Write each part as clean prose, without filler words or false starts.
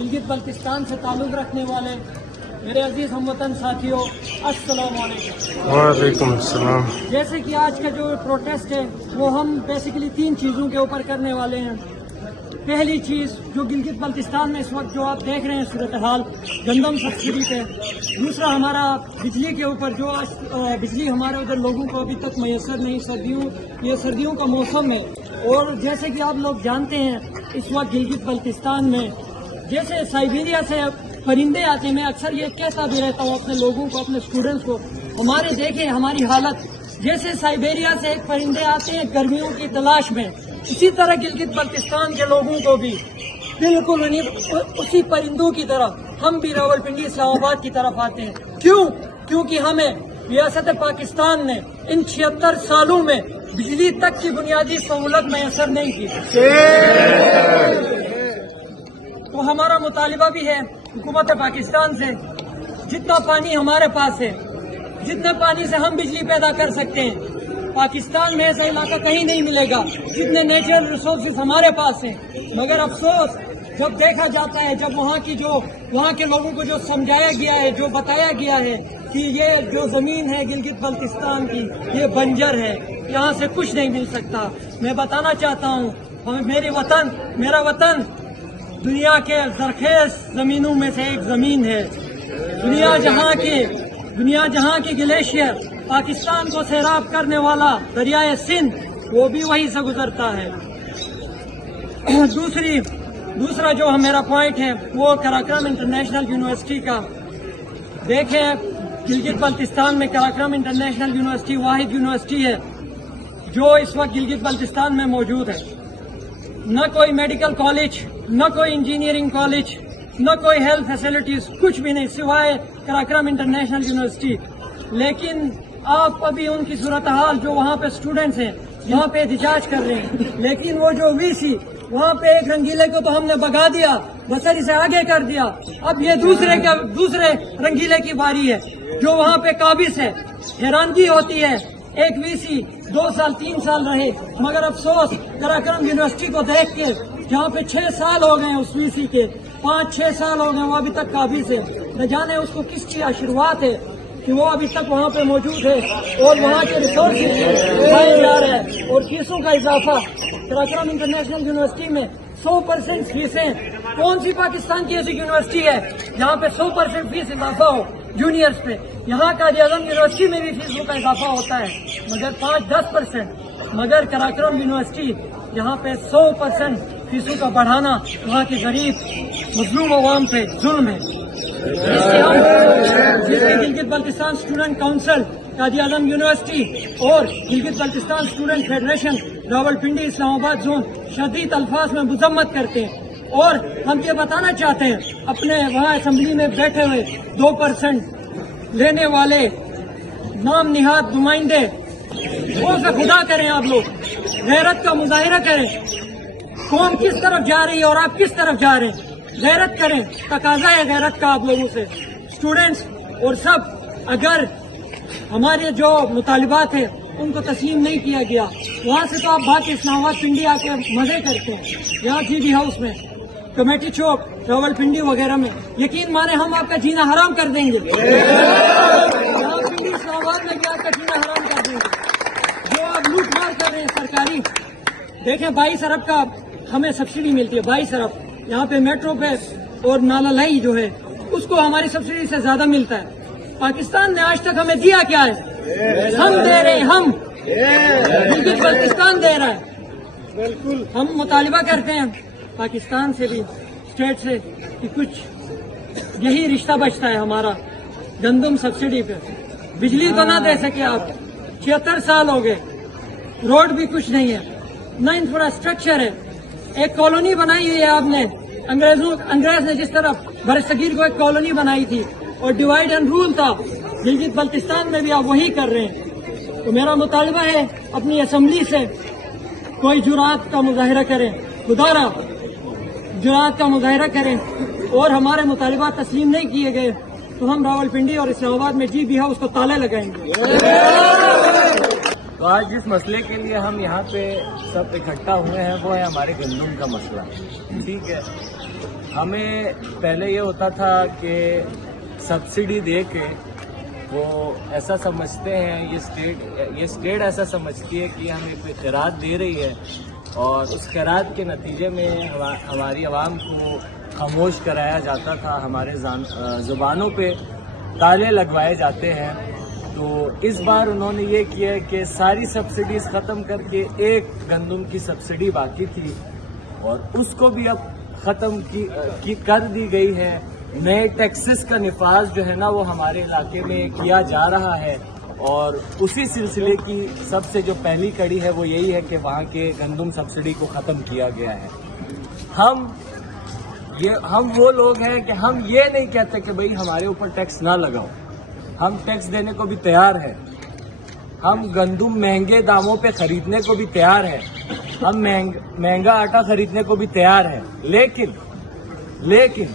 गिलगित बल्तिस्तान से ताल्लुक़ रखने वाले मेरे अजीज़ हमवतन साथियों, अस्सलाम वालेकुम। वालेकुम अस्सलाम। जैसे कि आज का जो प्रोटेस्ट है वो हम बेसिकली 3 चीज़ों के ऊपर करने वाले हैं। पहली चीज़ जो गिलगित बल्तिस्तान में इस वक्त जो आप देख रहे हैं सूरत हाल, गंदम सब्सिडी पे। दूसरा हमारा बिजली के ऊपर जो बिजली हमारे उधर लोगों को अभी तक मैसर नहीं, ये सर्दियों का मौसम है। और जैसे कि आप लोग जानते हैं इस वक्त गिलगित बल्तिस्तान में जैसे साइबेरिया से परिंदे आते हैं, मैं अक्सर ये कहता भी रहता हूँ अपने लोगों को, अपने स्टूडेंट्स को, हमारे देखें हमारी हालत, जैसे साइबेरिया से एक परिंदे आते हैं गर्मियों की तलाश में, इसी तरह गिलगित बल्तिस्तान के लोगों को भी बिल्कुल उसी परिंदों की तरह हम भी रावलपिंडी इस्लामाबाद की तरफ आते हैं। क्यों? क्योंकि हमें रियासत पाकिस्तान ने इन 76 सालों में बिजली तक की बुनियादी सहूलत मैसर नहीं की। तो हमारा मुतालिबा भी है हुकूमत पाकिस्तान से, जितना पानी हमारे पास है, जितने पानी से हम बिजली पैदा कर सकते हैं, पाकिस्तान में ऐसा इलाका कहीं नहीं मिलेगा जितने नेचुरल रिसोर्सेज हमारे पास हैं। मगर अफसोस जब देखा जाता है, जब वहाँ के लोगों को जो समझाया गया है, जो बताया गया है कि ये जो जमीन है गिलगित बल्तिस्तान की ये बंजर है, यहाँ से कुछ नहीं मिल सकता। मैं बताना चाहता हूँ मेरा वतन दुनिया के जरखेज जमीनों में से एक जमीन है। दुनिया जहाँ की ग्लेशियर पाकिस्तान को सैराब करने वाला दरियाए सिंध वो भी वहीं से गुजरता है। दूसरा जो मेरा पॉइंट है वो कराक्रम इंटरनेशनल यूनिवर्सिटी का। देखें गिलगित बल्तिस्तान में कराक्रम इंटरनेशनल यूनिवर्सिटी वाहिद यूनिवर्सिटी है जो इस वक्त गिलगित बल्तिस्तान में मौजूद है। न कोई मेडिकल कॉलेज, न कोई इंजीनियरिंग कॉलेज, न कोई हेल्थ फैसिलिटीज, कुछ भी नहीं सिवाय कराक्रम इंटरनेशनल यूनिवर्सिटी। लेकिन आप अभी उनकी सूरत हाल जो वहाँ पे स्टूडेंट्स हैं वहाँ पे एहतजाज कर रहे हैं, लेकिन वो जो वीसी वहाँ पे एक रंगीले को तो हमने भगा दिया, बसरी से आगे कर दिया। अब ये दूसरे रंगीले की बारी है जो वहाँ पे काबिज है। हैरानगी होती है, एक वीसी 2 साल 3 साल रहे, मगर अफसोस कराक्रम यूनिवर्सिटी को देख के जहाँ पे 6 साल हो गए उस वीसी के, 5-6 साल हो गए वो अभी तक काबिज है। न जाने उसको किसकी आशीर्वाद है कि वो अभी तक वहाँ पे मौजूद है और वहाँ के रिसोर्सेज बढ़ाए जा रहे हैं और फीसों का इजाफा। कराक्रम इंटरनेशनल यूनिवर्सिटी में 100% फीसें, कौन सी पाकिस्तान की ऐसी यूनिवर्सिटी है जहाँ पे 100% फीस इजाफा हो जूनियर्स पे? यहाँ कायद-ए-आज़म यूनिवर्सिटी में भी फीसों का इजाफा होता है मगर 5-10%, मगर कराक्रम यूनिवर्सिटी यहाँ पे 100% फीसों का बढ़ाना वहाँ के गरीब मजलूम अवाम पे जुल्म है। जिससे Gilgit Baltistan student council, Quaid-e-Azam university और Gilgit Baltistan student federation Rawalpindi Islamabad zone शदीद अल्फाज में मजम्मत करते हैं। और हम ये बताना चाहते हैं अपने वहाँ असेंबली में बैठे हुए 2% लेने वाले नाम निहाद नुमाइंदे, वो से खुदा करें आप लोग, गैरत का मुजाहिरा करें। कौम किस तरफ जा रही है और आप किस तरफ जा रहे हैं, गैरत करें, तकाजा है गैरत का आप लोगों से, स्टूडेंट्स और सब। अगर हमारे जो मुतालिबात है उनको तस्लीम नहीं किया गया, वहाँ से तो आप भाग के इस्लामाबाद पिंडी आके मजे करते हैं, यहाँ जीडी हाउस में, कमेटी चौक, रावलपिंडी वगैरह में। यकीन माने हम आपका जीना हराम कर देंगे, रावलपिंडी इस्लामाबाद में भी आपका जीना हराम कर देंगे। जो आप लूट मार कर रहे हैं सरकारी, देखें 22 अरब का हमें सब्सिडी मिलती है, 22 अरब यहाँ पे मेट्रो पे और नाला लाई जो है उसको हमारी सब्सिडी से ज्यादा मिलता है। पाकिस्तान ने आज तक हमें दिया क्या है? हम दे रहे हैं, हम गिलगित बल्तिस्तान दे रहा है। बिल्कुल हम मुतालिबा करते हैं पाकिस्तान से भी, स्टेट से, कि कुछ यही रिश्ता बचता है हमारा गंदम सब्सिडी पे। बिजली तो ना दे सके आप, 76 साल हो गए, रोड भी कुछ नहीं है, न इंफ्रास्ट्रक्चर है। एक कॉलोनी बनाई हुई है आपने, अंग्रेज ने जिस तरह बरसगीर को एक कॉलोनी बनाई थी और डिवाइड एंड रूल था, गिलगित बल्तिस्तान में भी आप वही कर रहे हैं। तो मेरा मुतालबा है अपनी असेंबली से कोई जुरात का मुजाहिरा करें, खुदारा जुरात का मुजाहिरा करें, और हमारे मुतालिबा तस्लीम नहीं किए गए तो हम रावलपिंडी और इस्लामाबाद में जीबी हाउस को ताले लगाएंगे। तो आज जिस मसले के लिए हम यहाँ पे सब इकट्ठा हुए हैं वो है हमारे गंदम का मसला। ठीक है, हमें पहले ये होता था कि सब्सिडी दे के वो ऐसा समझते हैं, ये स्टेट ऐसा समझती है कि हमें कोई खैरात दे रही है और उस खैरात के नतीजे में हमारी आवाम को खामोश कराया जाता था, हमारे ज़ुबानों पे ताले लगवाए जाते हैं। तो इस बार उन्होंने ये किया कि सारी सब्सिडीज ख़त्म करके एक गंदम की सब्सिडी बाकी थी और उसको भी अब ख़त्म की कर दी गई है। नए टैक्सेस का निफाज जो है ना वो हमारे इलाके में किया जा रहा है और उसी सिलसिले की सबसे जो पहली कड़ी है वो यही है कि वहाँ के गंदम सब्सिडी को ख़त्म किया गया है। हम वो लोग हैं कि हम ये नहीं कहते कि भाई हमारे ऊपर टैक्स ना लगाओ, हम टैक्स देने को भी तैयार हैं, हम गंदम महंगे दामों पे खरीदने को भी तैयार हैं, हम महंगा आटा खरीदने को भी तैयार हैं, लेकिन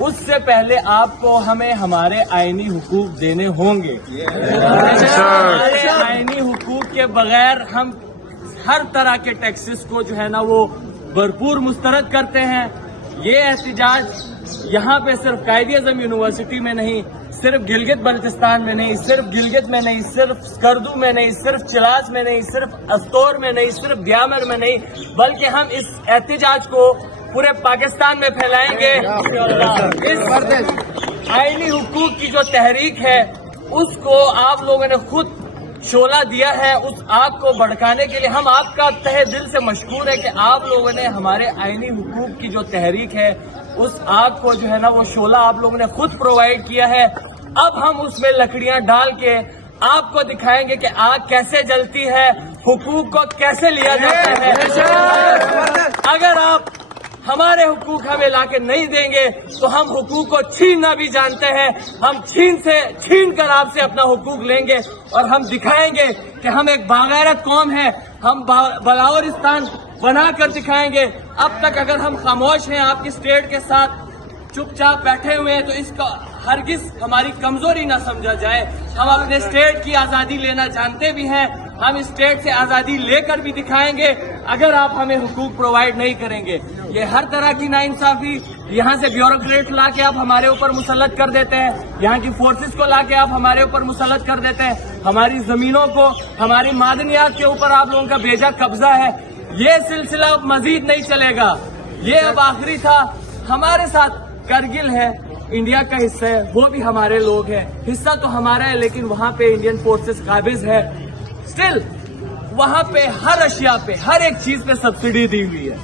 उससे पहले आपको हमें हमारे आईनी हुकूक देने होंगे। हमारे आईनी हुकूक के बगैर हम हर तरह के टैक्सेस को जो है ना वो भरपूर मुस्तरद करते हैं। ये एहतिजाज यहाँ पे सिर्फ कायद-ए-आज़म यूनिवर्सिटी में नहीं, सिर्फ गिलगित बल्तिस्तान में नहीं, सिर्फ गिलगित में नहीं, सिर्फ स्कर्दू में नहीं, सिर्फ चिलास में नहीं, सिर्फ अस्तोर में नहीं, सिर्फ ब्यामर में नहीं, बल्कि हम इस एहतिजाज को पूरे पाकिस्तान में फैलाएंगे। इस आईनी हुकूक की जो तहरीक है उसको आप लोगों ने खुद शोला दिया है, उस आग को भड़काने के लिए हम आपका तहे दिल से मशकूर है कि आप लोगों ने हमारे आईनी हुकूक की जो तहरीक है उस आग को जो है ना वो शोला आप लोगों ने खुद प्रोवाइड किया है। अब हम उसमें लकड़ियां डाल के आपको दिखाएंगे कि आग कैसे जलती है, हुकूक को कैसे लिया जाता है। अगर आप हमारे हुकूक हमें लाके नहीं देंगे तो हम हुकूक को छीनना भी जानते हैं। हम छीन कर आपसे अपना हुकूक लेंगे और हम दिखाएंगे कि हम एक बागैरत कौम है, हम बलावरिस्तान बना कर दिखाएंगे। अब तक अगर हम खामोश हैं, आपकी स्टेट के साथ चुपचाप बैठे हुए हैं, तो इसका हरगिज हमारी कमजोरी ना समझा जाए। हम अपने स्टेट की आज़ादी लेना जानते भी हैं, हम इस स्टेट से आज़ादी लेकर भी दिखाएंगे अगर आप हमें हुकूक प्रोवाइड नहीं करेंगे। ये हर तरह की नाइंसाफी यहाँ से ब्यूरोक्रेट ला के आप हमारे ऊपर मुसल्लत कर देते हैं, यहाँ की फोर्सेस को ला के आप हमारे ऊपर मुसल्लत कर देते हैं, हमारी जमीनों को, हमारी मादनियात के ऊपर आप लोगों का बेजा कब्जा है। ये सिलसिला अब मजीद नहीं चलेगा, ये अब आखिरी था। हमारे साथ करगिल है, इंडिया का हिस्सा है, वो भी हमारे लोग हैं, हिस्सा तो हमारा है, लेकिन वहाँ पे इंडियन फोर्सेस काबिज है। स्टिल वहाँ पे हर अशिया पे, हर एक चीज पे सब्सिडी दी हुई है।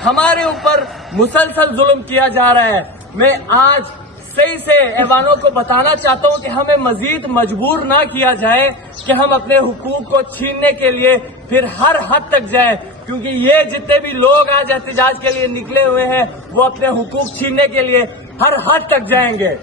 हमारे ऊपर मुसलसल जुल्म किया जा रहा है। मैं आज सही से ऐवानों को बताना चाहता हूँ कि हमें मजीद मजबूर ना किया जाए कि हम अपने हुकूक को छीनने के लिए फिर हर हद तक जाएं, क्योंकि ये जितने भी लोग आज एहतिजाज के लिए निकले हुए हैं वो अपने हुकूक छीनने के लिए हर हद तक जाएंगे।